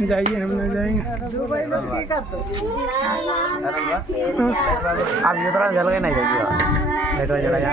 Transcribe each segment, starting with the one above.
जाइए हम लोग जाएंगे आप ये तरह जल गए नहीं जाइए बैठो चला जा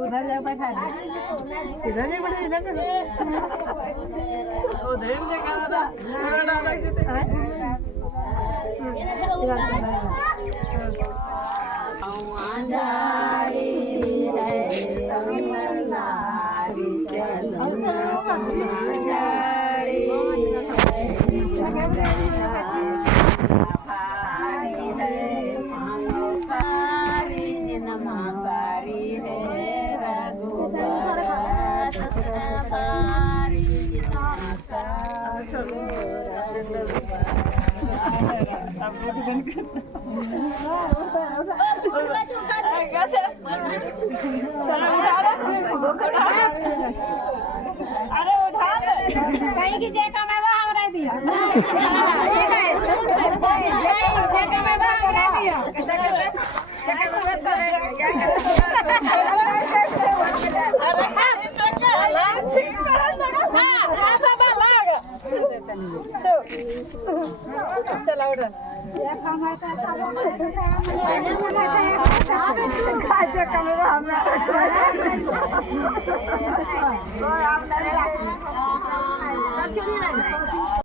उधर जाओ बैठा इधर नहीं बैठा इधर चलो उधर अरे उठा दे कहीं की जगह में वहां रह दिया जगह में वहां रह दिया चला उठ कैमरा